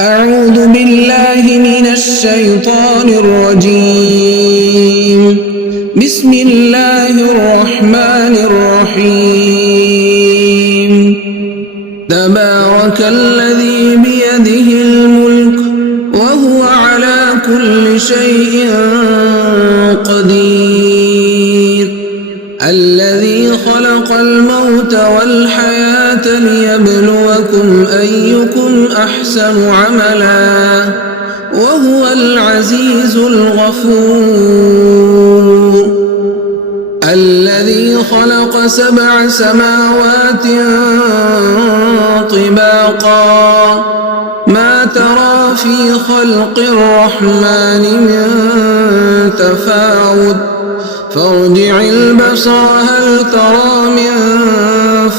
أعوذ بالله من الشيطان الرجيم. بسم الله الرحمن الرحيم. تبارك الذي بيده الملك وهو على كل شيء قدير. الذي خلق الموت والحياة ليبلوكم أيكم أحسن عملا وهو العزيز الغفور. الذي خلق 7 سماوات طباقا ما ترى في خلق الرحمن من تفاوت فارجع البصر هل ترى من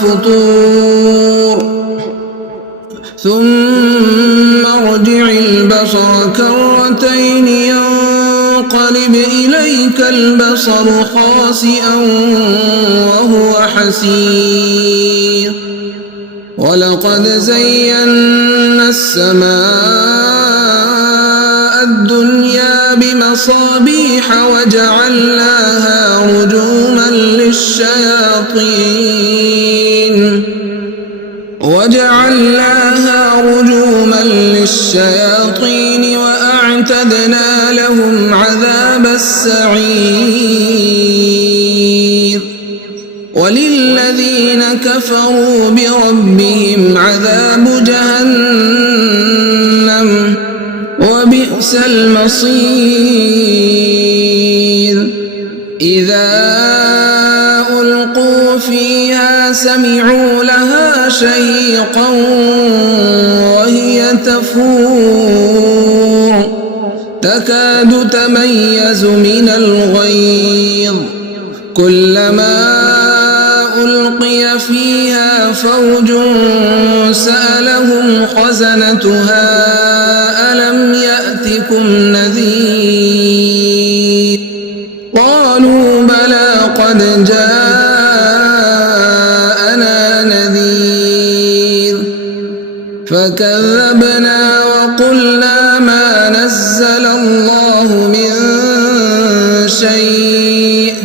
فطور ثم ارجع البصر كرتين ينقلب إليك البصر خاسئا وهو حسير. ولقد زينا السماء الدنيا بمصابيح وجعلناها رجوما للشياطين وأعتدنا لهم عذاب السعير. وللذين كفروا بربهم عذاب جهنم وبئس المصير. إذا ألقوا فيها سمعوا لها شهيقا وهي تفور تكاد تميز من الغيظ كلما ألقي فيها فوج سألهم خزنتها ألم يأتكم نذير قالوا بلى قد جاءنا نذير فكذبنا وقلنا ما نزل الله من شيء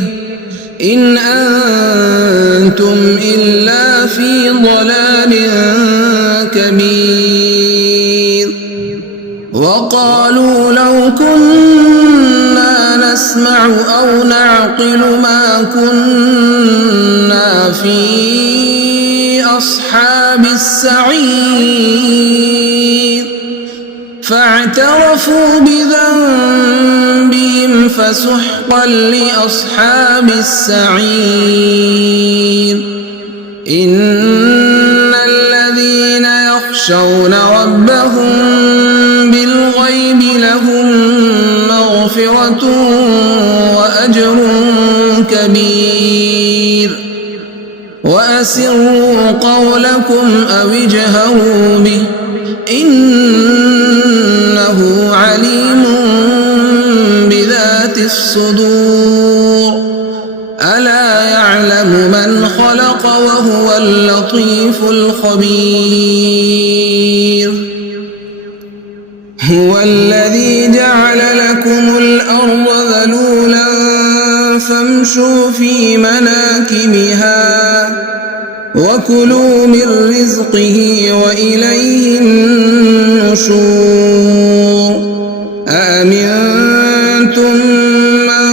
إن أنتم إلا في ضلال كبير. وقالوا لو كنا نسمع أو نعقل ما كنا في أصحاب السعير فاعترفوا بذنبهم فسحقا لأصحاب السعير. إن الذين يخشون ربهم بالغيب لهم مغفرة وأجر كبير. وأسروا قولكم أو اجهروا به إنه عليم بذات الصدور. ألا يعلم من خلق وهو اللطيف الخبير. هو الذي جعل لكم الأرض ذلولا فامشوا في مناكبها وكلوا من رزقه وإليه النشور. أأمنتم من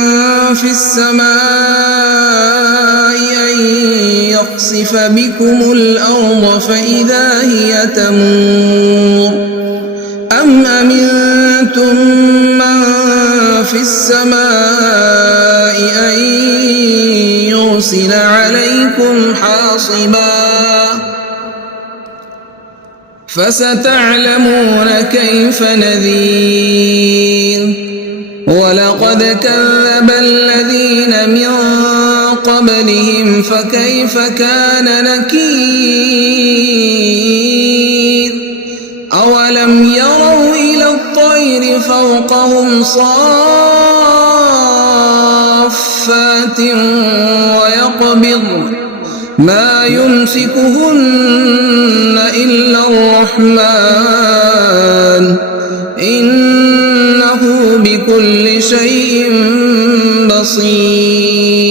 في السماء أن يخسف بكم الأرض فإذا هي تمور أم أمنتم من في السماء أن يرسل عليكم حاصبا فستعلمون كيف نذير. ولقد كذب الذين من قبلهم فكيف كان نكير. أولم يروا إلى الطير فوقهم صافات ويقبضن ما يمسكهن إلا الرحمن إنه بكل شيء بصير.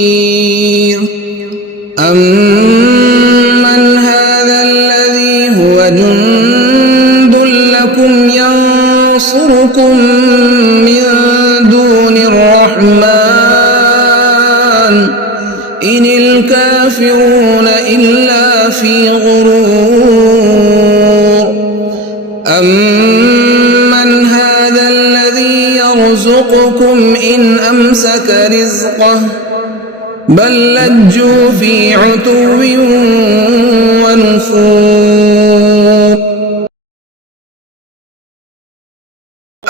أمن هذا الذي هو جند لكم ينصركم من دون الرحمن إن الكافرون إلا في غرور. أمن هذا الذي يرزقكم إن أمسك رزقه بل لجوا في عتو ونفور.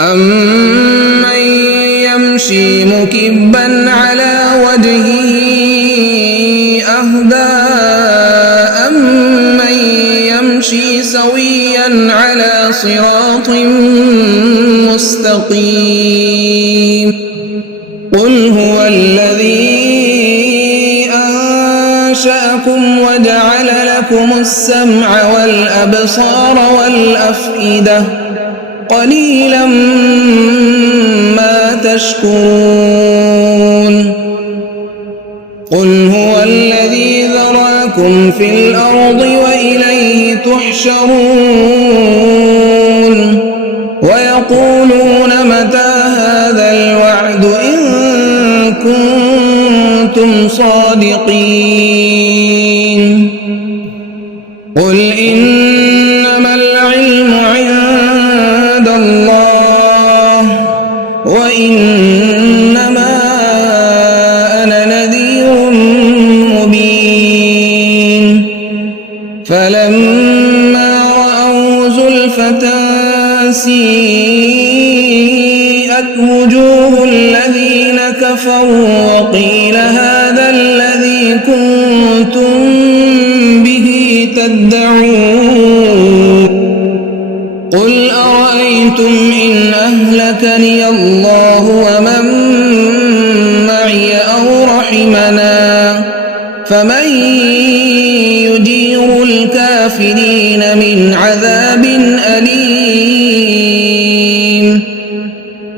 أمن يمشي مكبا على وجهه أهدى أمن يمشي سويا على صراط مستقيم. قل هو الذي أنشأكم وجعل لكم السمع والأبصار والأفئدة قليلا ما تشكرون. قل هو الذي ذراكم في الأرض وإليه تحشرون. ويقولون متى هذا الوعد إن كنتم صادقين. قل إنما العلم عند الله وإنما أنا نذير مبين. فلما رأوا زلفة سيئت وجوه الذين كفروا وقيل هذا الذي كنتم به تدعون. قل أرأيتم إن أهلكني الله ومن معي أو رحمنا فمن يجير الكافرين من عذاب أليم.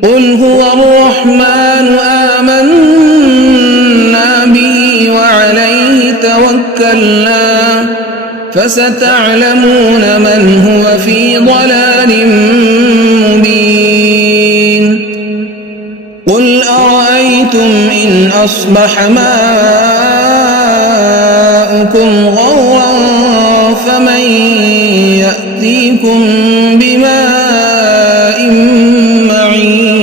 قل هو الرحمن آمنا به وعليه توكلنا فستعلمون من هو في ضلال مبين. قل أرأيتم إن أصبح ماؤكم غورا فمن يأتيكم بماء معين.